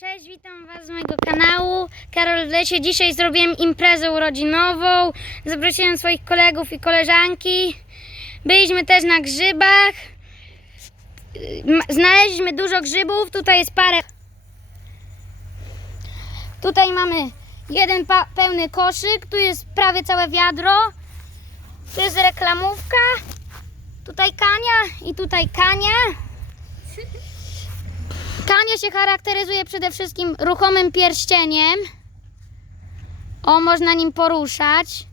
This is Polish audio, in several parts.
Cześć, witam Was z mojego kanału. Karol w lesie. Dzisiaj zrobiłem imprezę urodzinową. Zaprosiłem swoich kolegów i koleżanki. Byliśmy też na grzybach. M- Znaleźliśmy dużo grzybów. Tutaj jest parę. Tutaj mamy jeden pełny koszyk. Tu jest prawie całe wiadro. Tu jest reklamówka. Tutaj kania i tutaj kania. Kania się charakteryzuje przede wszystkim ruchomym pierścieniem. O, można nim poruszać.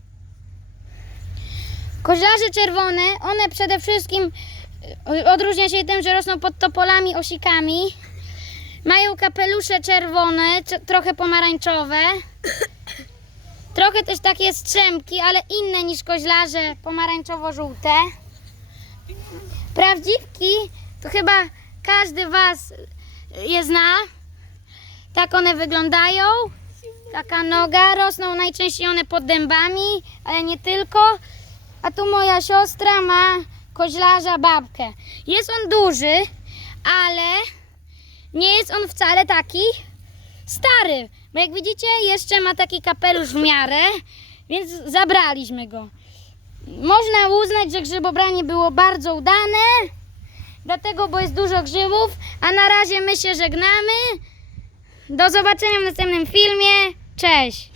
Koźlarze czerwone, one przede wszystkim y, odróżnia się tym, że rosną pod topolami, osikami. Mają kapelusze czerwone, trochę pomarańczowe. Trochę też takie strzemki, ale inne niż koźlarze, pomarańczowo-żółte. Prawdziwki to chyba każdy Was je zna. Tak one wyglądają. Taka noga, rosną najczęściej one pod dębami, ale nie tylko. A tu moja siostra ma koźlarza babkę. Jest on duży, ale nie jest on wcale taki stary. Bo jak widzicie, jeszcze ma taki kapelusz w miarę, więc zabraliśmy go. Można uznać, że grzybobranie było bardzo udane. Dlatego, bo jest dużo grzybów, a na razie my się żegnamy. Do zobaczenia w następnym filmie. Cześć!